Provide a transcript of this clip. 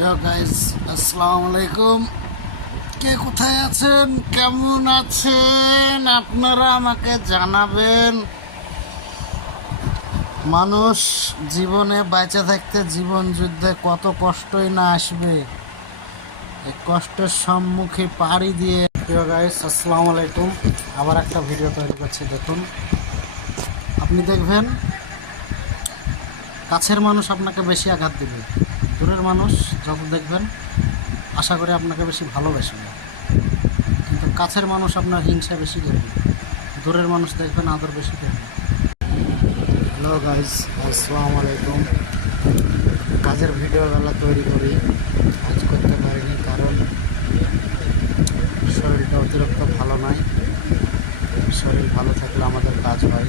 Guys, আসসালামু আলাইকুম। কে কোথায় আছেন, কেমন আছেন আপনারা আমাকে জানাবেন। মানুষ জীবনে বেঁচে থাকতে জীবন যুদ্ধে কত কষ্টই না আসবে, এই কষ্টের সম্মুখে পাড়ি দিয়ে। গাইস, আসসালামু আলাইকুম। আবার একটা ভিডিও তৈরি করছি, দেখুন। আপনি দেখবেন কাছের মানুষ আপনাকে বেশি আঘাত দিবে, দূরের মানুষ যত দেখবেন আশা করি আপনাকে বেশি ভালোবাসবে। কিন্তু কাছের মানুষ আপনার হিংসা বেশি করবে, দূরের মানুষ দেখবেন আদর বেশি করবে। হ্যালো গাইজ, আসসালামু আলাইকুম। কাজের ভিডিওগুলো তৈরি করি, আজ করতে পারিনি কারণ শরীরটা অতিরিক্ত ভালো নয়। শরীর ভালো থাকলে আমাদের কাজ হয়।